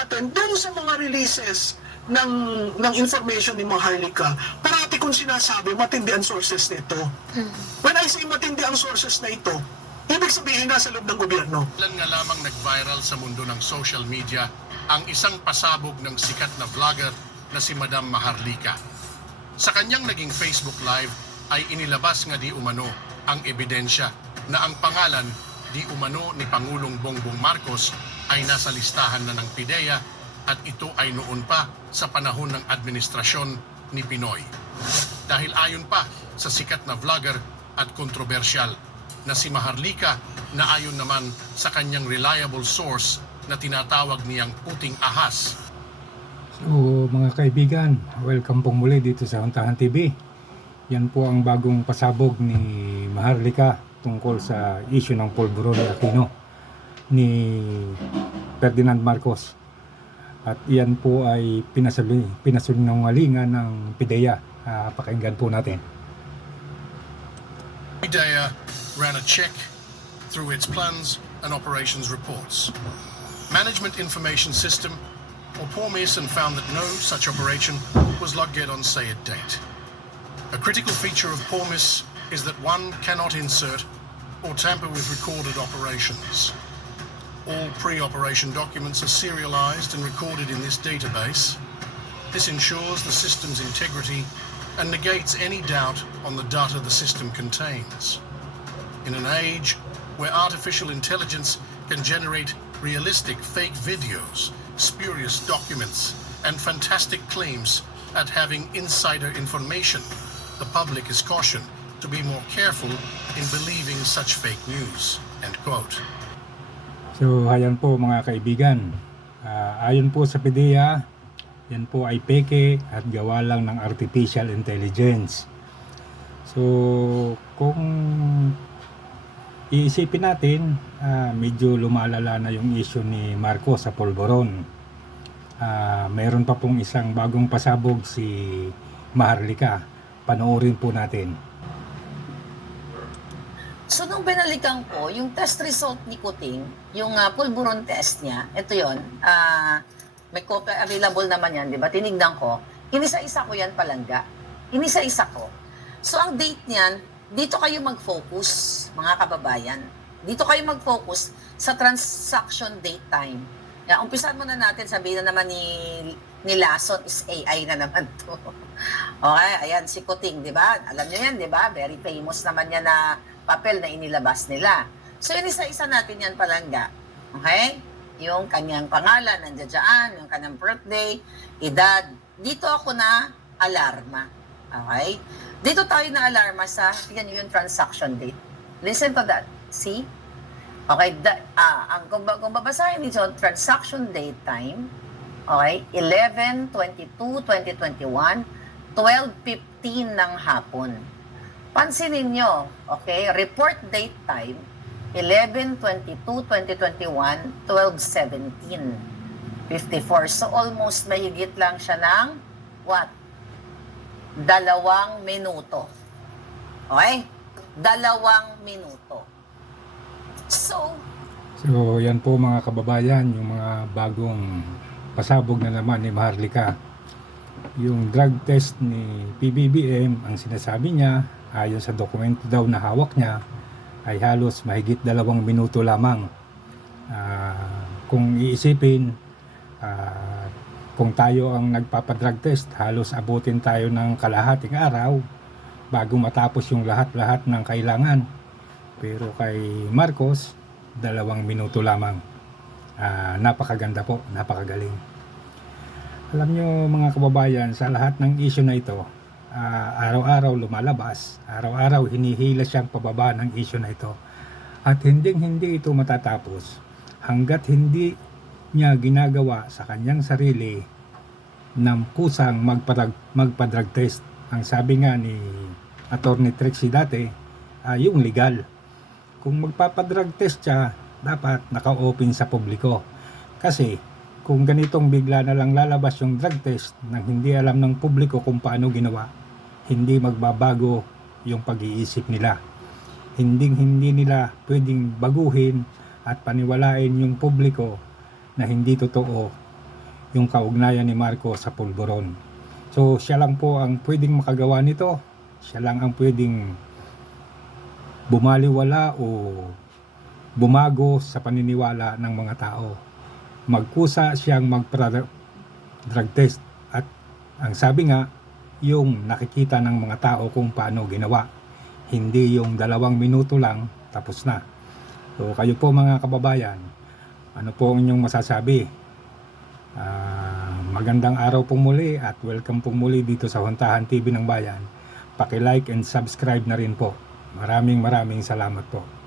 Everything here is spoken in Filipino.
natin, dun sa mga releases ng information ni Maharlika, parati kong sinasabi, matindi ang sources nito. When I say matindi ang sources na ito, ibig sabihin nasa loob ng gobyerno. Ilan nga lamang nag-viral sa mundo ng social media ang isang pasabog ng sikat na vlogger na si Madam Maharlika. Sa kanyang naging Facebook Live ay inilabas nga di umano ang ebidensya na ang pangalan di umano ni Pangulong Bongbong Marcos ay nasa listahan na ng PIDEA at ito ay noon pa sa panahon ng administrasyon ni Pinoy. Dahil ayon pa sa sikat na vlogger at kontrobersyal na si Maharlika na ayon naman sa kanyang reliable source na tinatawag niyang puting ahas. So mga kaibigan, welcome pong muli dito sa Huntahan TV. Yan po ang bagong pasabog ni Maharlika tungkol sa issue ng Polvoron Aquino ni Ferdinand Marcos. At yan po ay pinasunungalingan ng PIDEA. Pakinggan po natin. PIDEA ran a check through its plans and operations reports. Management Information System, or PORMIS, and found that no such operation was logged yet on said date. A critical feature of PORMIS is that one cannot insert or tamper with recorded operations. All pre-operation documents are serialized and recorded in this database. This ensures the system's integrity and negates any doubt on the data the system contains. In an age where artificial intelligence can generate realistic fake videos, spurious documents, and fantastic claims at having insider information, the public is cautioned to be more careful in believing such fake news. End quote. So ayan po mga kaibigan, ayon po sa PIDEA, yan po ay peke at gawa lang ng artificial intelligence. So kung iisipin natin, medyo lumalala na yung issue ni Marcos sa Polvoron. Mayroon pa pong isang bagong pasabog si Maharlika. Panoorin po natin. So, nung binalikan ko, yung test result ni Kuting, yung Polvoron test niya, ito yon, may copy available naman yan, di ba? Tinignan ko, inisa-isa ko yan palangga. Inisa-isa ko. So, ang date niyan, dito kayo mag-focus, mga kababayan. Dito kayo mag-focus sa transaction date time. Yan, umpisan muna natin, sabihin na naman ni Lason is AI na naman to. Okay, ayan, si Kuting, di ba? Alam nyo yan, di ba? Very famous naman yan na papel na inilabas nila. So, inisa-isa natin yan palangga. Okay? Yung kanyang pangalan, nandiyan dyan, yung kanyang birthday, edad. Dito ako na alarma. Okay? Dito tayo na alarma sa, tingnan nyo yung transaction date. Listen to that. See? Okay, kung babasahin dito, transaction date time, okay, 11/22/2021, 12:15 ng hapon. Pansinin nyo, okay, report date time, 11/22/2021, 12:17:54. So almost mahigit lang siya ng what? 2 minuto. Okay? 2 minuto. So yan po mga kababayan, yung mga bagong pasabog na naman ni Maharlika. Yung drug test ni PBBM, ang sinasabi niya, ayon sa dokumento daw na hawak niya, ay halos mahigit 2 minuto lamang. Kung iisipin, kung tayo ang nagpapadrug test, halos abutin tayo ng kalahating araw bago matapos yung lahat-lahat ng kailangan. Pero kay Marcos, 2 minuto lamang. Napakaganda po, napakagaling. Alam nyo mga kababayan, sa lahat ng issue na ito, araw-araw lumalabas, araw-araw hinihila siyang pababa ng issue na ito. At hindi ito matatapos hanggat hindi niya ginagawa sa kanyang sarili ng kusang magpa-drug test. Ang sabi nga ni Attorney Trixie dati, yung legal. Kung magpapadrug test siya, dapat naka-open sa publiko. Kasi kung ganitong bigla na lang lalabas yung drug test nang hindi alam ng publiko kung paano ginawa, hindi magbabago yung pag-iisip nila. Hindi nila pwedeng baguhin at paniwalain yung publiko na hindi totoo yung kaugnayan ni Marco sa pulburon. So siya lang po ang pwedeng makagawa nito. Siya lang ang pwedeng bumaliwala o bumago sa paniniwala ng mga tao. Magkusa siyang drug test at ang sabi nga, yung nakikita ng mga tao kung paano ginawa. Hindi yung 2 minuto lang tapos na. So kayo po mga kababayan, ano po ang inyong masasabi? Magandang araw pong muli at welcome pong muli dito sa Hontahan TV ng Bayan. Paki-like and subscribe na rin po. Maraming salamat po.